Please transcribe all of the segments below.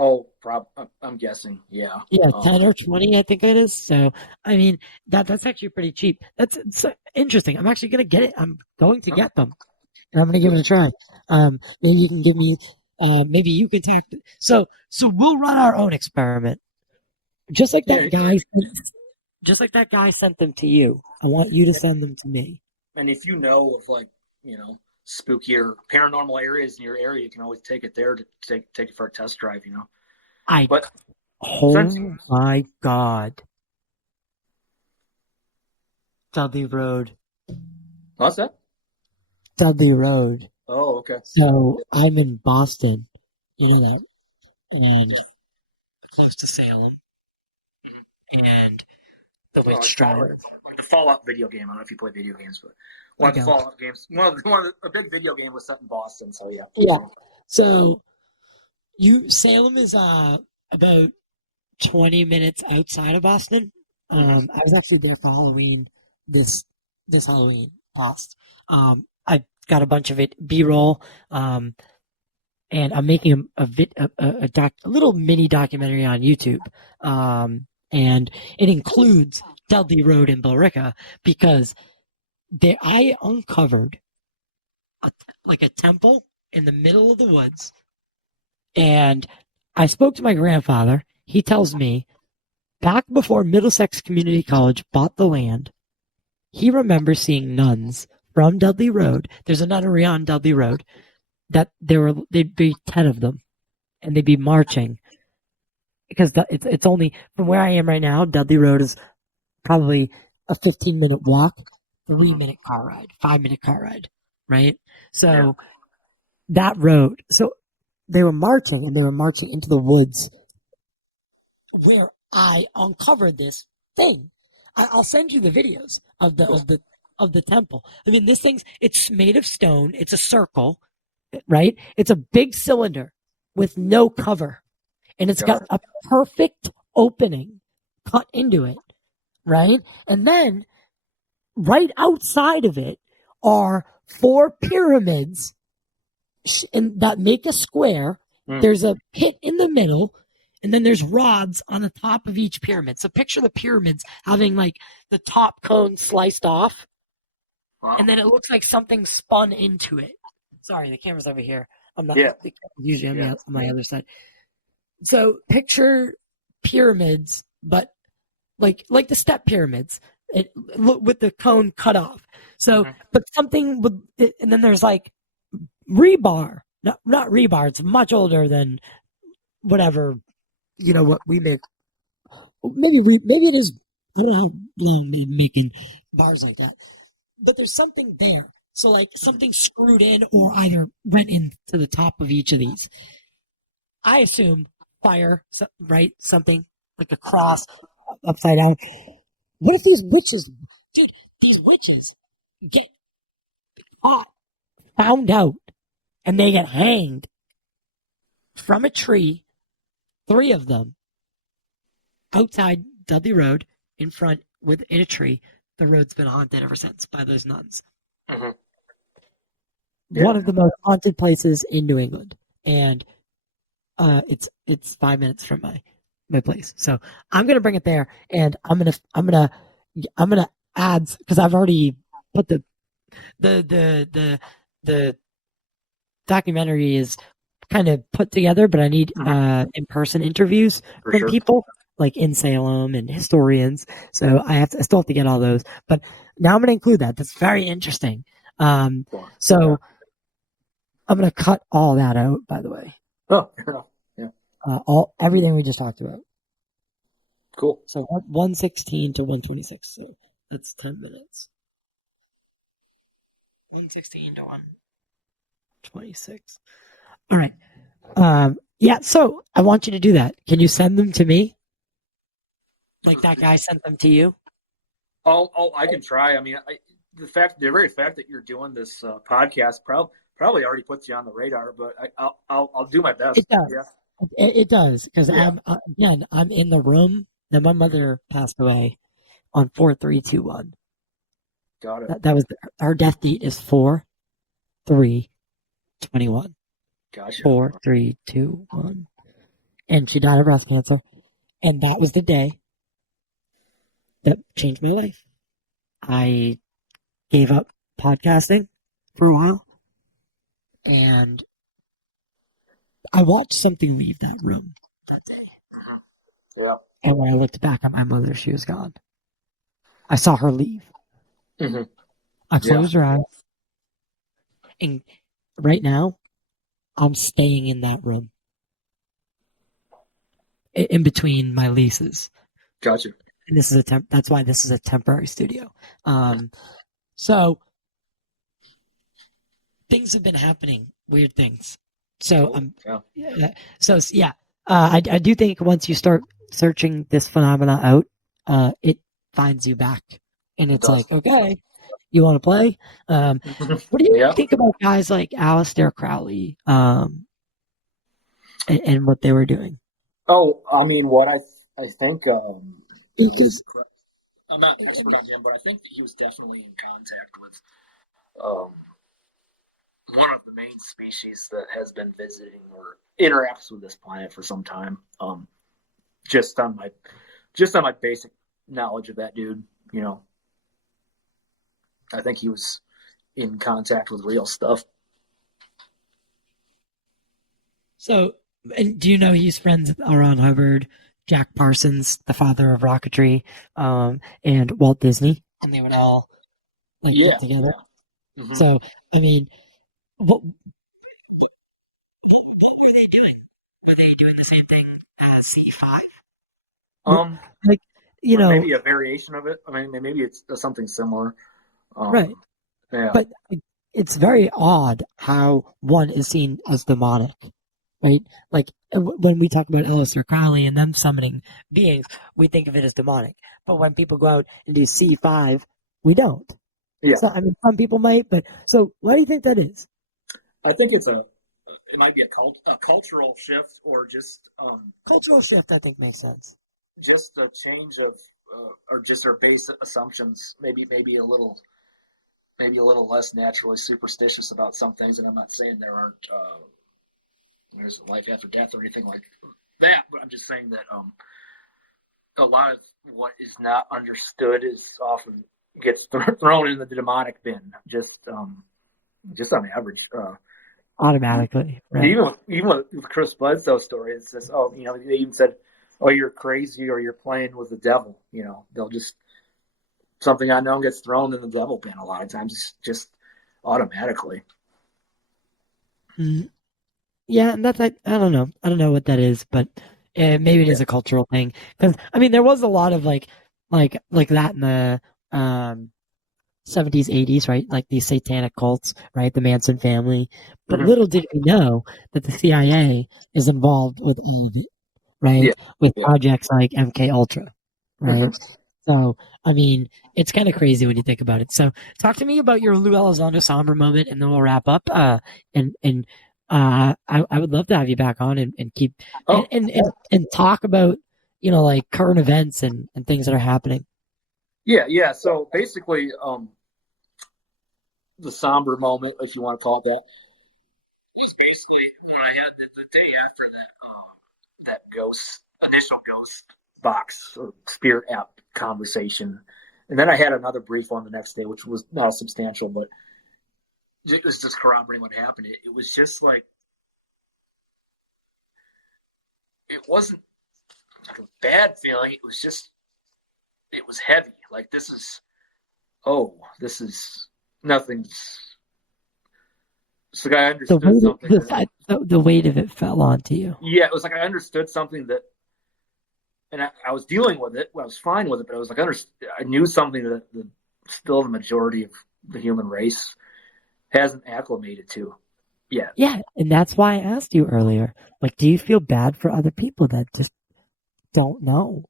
Oh, I'm guessing. Yeah. Yeah, 10 or 20, I think it is. So, I mean, that's actually pretty cheap. That's so interesting. I'm actually gonna get it. I'm going to Huh? get them, and I'm gonna give it a try. Maybe you can give me, maybe you can talk. So we'll run our own experiment, just like Yeah. that guy, just like that guy sent them to you. I want you to send them to me. And if you know of like, spooky or paranormal areas in your area, you can always take it there to take it for a test drive. I, But since oh my God, Dudley Road, what's that? Dudley Road. Oh, okay. So I'm in Boston, you know that, and close to Salem, and the Oh, Witch Drive. like the Fallout video game. I don't know if you play video games, but one I of the don't. Fallout games, a big video game was set in Boston. So yeah. Yeah. So Salem is about 20 minutes outside of Boston. Mm-hmm. I was actually there for Halloween this Halloween past. I got a bunch of it B-roll, and I'm making a little mini documentary on YouTube, and it includes Dudley Road in Billerica because I uncovered a, like a temple in the middle of the woods, and I spoke to my grandfather. He tells me back before Middlesex Community College bought the land, he remembers seeing nuns from Dudley Road. There's a nunnery on Dudley Road that they'd be 10 of them, and they'd be marching because it's only from where I am right now. Dudley Road is probably a 15-minute walk, Mm-hmm. 3-minute car ride, 5-minute car ride, right? Yeah. So that road. So they were marching, and they were marching into the woods where I uncovered this thing. I'll send you the videos of the Cool. of the temple. I mean, it's made of stone. It's a circle, right? It's a big cylinder with no cover, and it's Got got it. a perfect opening cut into it, right? And then right outside of it are four pyramids that make a square. Mm. There's a pit in the middle, and then there's rods on the top of each pyramid. So picture the pyramids having like the top cone sliced off, and Wow. then it looks like something spun into it. Sorry, the camera's over here. I'm not. Yeah. The camera's usually Yeah. on my other side. So picture pyramids, but like the step pyramids, with the cone cut off. So, Mm-hmm. but something would, and then there's like rebar. Not rebar. It's much older than whatever what we make. Maybe it is. I don't know how long they've been making bars like that, but there's something there. So like something screwed in or either went into the top of each of these. I assume fire, right? Something like a cross upside down. What if these witches, dude? These witches get caught, found out, and they get hanged from a tree. Three of them outside Dudley Road, in front in a tree. The road's been haunted ever since by those nuns. Mm-hmm. Yeah. One of the most haunted places in New England, and it's 5 minutes from my place. So I'm gonna bring it there, and I'm gonna add because I've already put the documentary is kind of put together, but I need Mm-hmm. in-person interviews For from sure. people like in Salem and historians. So I still have to get all those, but now I'm going to include that. That's very interesting. Cool. So I'm going to cut all that out, by the way. Oh, fair enough. Yeah. Everything we just talked about. Cool. So 116 to 126. So that's 10 minutes. 116 to 126. All right. Yeah, so I want you to do that. Can you send them to me? Like that guy sent them to you? I can try. I mean, the very fact that you're doing this podcast probably already puts you on the radar. But I'll do my best. It does. Yeah. It does because Yeah. I'm in the room. Now my mother passed away on 4/3/21. Got it. That was our death date is 4/3/21. Gotcha. 4/3/21. and she died of breast cancer. And that was the day that changed my life. I gave up podcasting for a while, and I watched something leave that room that day. Yeah. And when I looked back at my mother, she was gone. I saw her leave. Mm-hmm. I closed her eyes. And right now, I'm staying in that room in between my leases. Gotcha. And this is that's why this is a temporary studio. So things have been happening, weird things. So I do think once you start searching this phenomena out, it finds you back, and it's like, okay, you want to play? What do you think about guys like Aleister Crowley, and what they were doing? Oh, I mean, what I think. Because I'm not an expert on him, but I think that he was definitely in contact with one of the main species that has been visiting or interacts with this planet for some time. Just on my basic knowledge of that dude, I think he was in contact with real stuff. So, and do you know he's friends with L. Ron Hubbard, Jack Parsons, the father of rocketry, and Walt Disney, and they would all get together. Yeah. Mm-hmm. So, I mean, what were they doing? Were they doing the same thing as C5? Maybe a variation of it. I mean, maybe it's something similar. Right. Yeah. But it's very odd how one is seen as demonic, right? Like when we talk about Aleister Crowley and them summoning beings, we think of it as demonic. But when people go out and do C5, we don't. Yeah. So, I mean, some people might, but so why do you think that is? I think it might be a cultural shift or just cultural shift. I think makes sense. Just a change of or just our basic assumptions. Maybe a little less naturally superstitious about some things. And I'm not saying there aren't there's life after death or anything like that, but I'm just saying that a lot of what is not understood is often gets thrown in the demonic bin. Just on average. Automatically, right? Even with Chris Bledsoe's story, it says, they even said, "Oh, you're crazy," or "You're playing with the devil." They'll just something unknown gets thrown in the devil bin a lot of times, just automatically. Mm. Yeah, and that's I don't know. I don't know what that is, but maybe it is a cultural thing. Because I mean, there was a lot of like that in the 70s, 80s, right? Like these satanic cults, right? The Manson family. But little did we know that the CIA is involved with all of it, right? Yeah. With projects like MK Ultra, right? So, I mean, it's kind of crazy when you think about it. So, talk to me about your Lou Elizondo somber moment, and then we'll wrap up. I would love to have you back on and keep and talk about like current events and things that are happening. Yeah. So basically, the somber moment, if you want to call it that, was basically when I had the day after that initial ghost box or spirit app conversation, and then I had another brief one the next day, which was not substantial, but it was just corroborating what happened. It was just like it wasn't like a bad feeling. It was heavy. Like this is nothing's. So I understood the weight of it fell onto you. Yeah, it was like I understood something that, and I was dealing with it. I was fine with it, but I was like, I knew something that still the majority of the human race hasn't acclimated to yet. Yeah, and that's why I asked you earlier. Like, do you feel bad for other people that just don't know?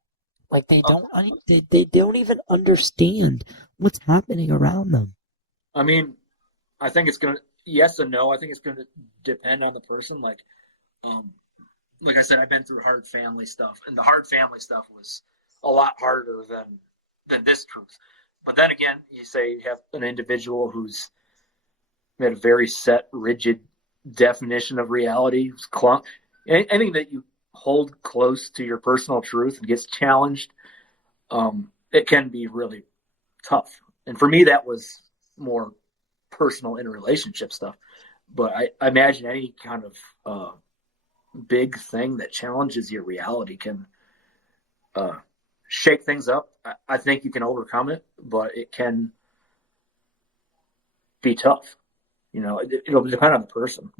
Like they don't even understand what's happening around them. I mean, I think it's gonna yes and no. I think it's gonna depend on the person. Like I said, I've been through hard family stuff, and the hard family stuff was a lot harder than this truth. But then again, you say you have an individual who's made a very set, rigid definition of reality. Anything that you hold close to your personal truth and gets challenged, it can be really tough. And for me, that was more personal in relationship stuff. But I imagine any kind of big thing that challenges your reality can shake things up. I think you can overcome it, but it can be tough. It'll depend on the person.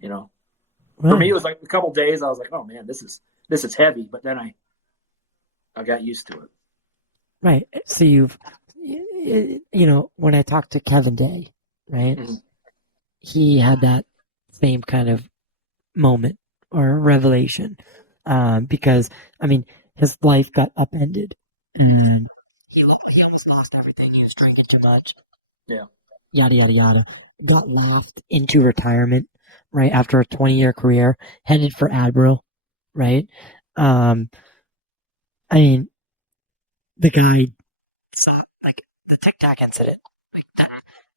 For me, it was like a couple days. I was like, oh man, this is heavy. But then I got used to it. Right. So when I talked to Kevin Day, right, Mm-hmm. he had that same kind of moment or revelation, because I mean, his life got upended, and he almost lost everything. He was drinking too much, Yeah. yada yada yada. Got laughed into retirement, right after a 20-year career, headed for Admiral, right. Um, I mean, the guy saw like the Tic Tac incident. Like that,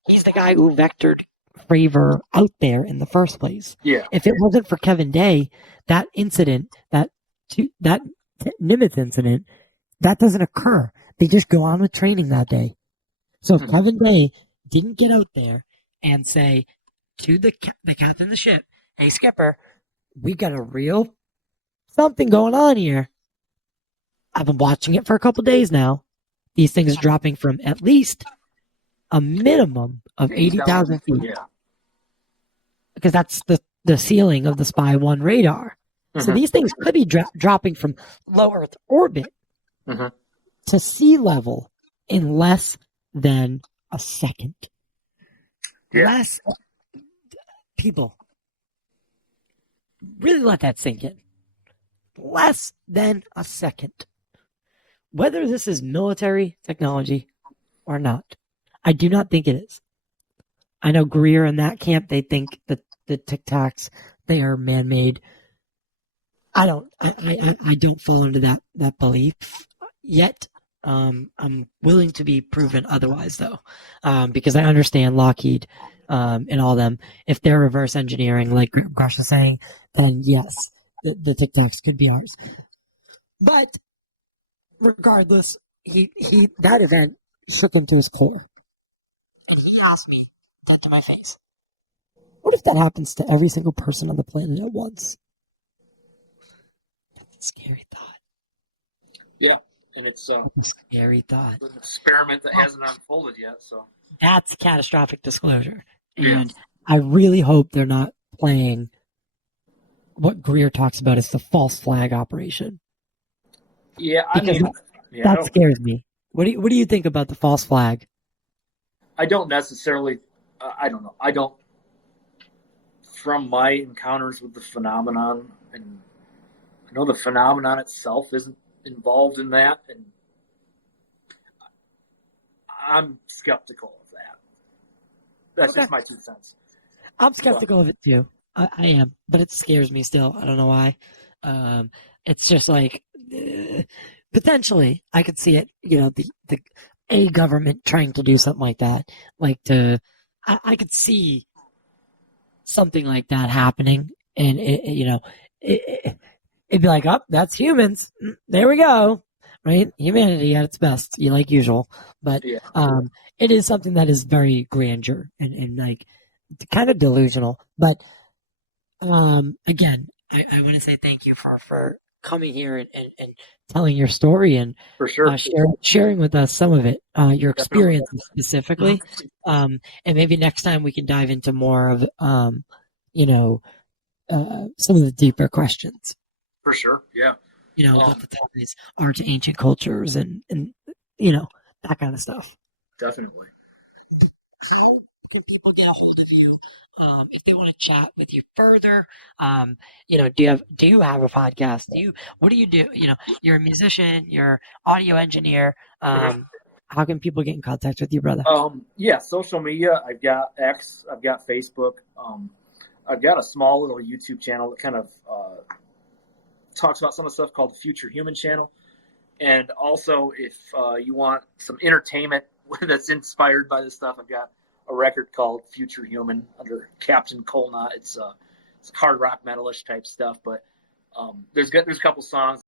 he's the guy who vectored Fravor out there in the first place. Yeah. If it wasn't for Kevin Day, that incident, that Nimitz incident, that doesn't occur. They just go on with training that day. So if Mm-hmm. Kevin Day didn't get out there and say to the captain of the ship, "Hey skipper, we got a real something going on here. I've been watching it for a couple days now. These things are dropping from at least a minimum of 80,000 feet." Yeah. Because that's the ceiling of the Spy 1 radar. So Mm-hmm. these things could be dropping from low Earth orbit Mm-hmm. to sea level in less than a second. Yeah. Less people. Really let that sink in. Less than a second. Whether this is military technology or not, I do not think it is. I know Greer in that camp, they think that the Tic Tacs, they are man-made. I don't fall into that belief yet. I'm willing to be proven otherwise though, because I understand Lockheed, and all them. If they're reverse engineering, like Grush is saying, then yes, the Tic Tacs could be ours. But regardless, he that event shook him to his core, and he asked me dead to my face, "What if that happens to every single person on the planet at once?" That's a scary thought. Yeah. And it's That's a scary thought. an experiment that hasn't unfolded yet. So That's catastrophic disclosure. yeah. And I really hope they're not playing what Greer talks about as the false flag operation. Yeah. I Because mean, yeah. that scares me. What do you think about the false flag? I don't necessarily. I don't know. I don't. From my encounters with the phenomenon, and I know the phenomenon itself isn't involved in that, and I'm skeptical of that. That's Okay. just my 2 cents. I'm But skeptical of it too. I am, but it scares me still. I don't know why. It's just like, potentially I could see it. The a government trying to do something like that, like I could see something like that happening, and it'd be like, oh, that's humans. There we go, right? Humanity at its best, like usual. But yeah, it is something that is very grandeur and like kind of delusional. But again, I want to say thank you for coming here and telling your story and for sure. sharing with us some of it, your Definitely. experiences specifically. And maybe next time we can dive into more of, you know, some of the deeper questions. For sure. Yeah. What the ties are to ancient cultures and that kind of stuff. Definitely. How can people get a hold of you, if they want to chat with you further? Do you have a podcast? What do you do? You're a musician, you're audio engineer. How can people get in contact with you, brother? Yeah, social media. I've got X. I've got Facebook. I've got a small little YouTube channel that kind of talks about some of the stuff called the Future Human Channel. And also, if you want some entertainment that's inspired by this stuff, I've got a record called Future Human under Captain Kollnott. It's hard rock metalish type stuff, but There's a couple songs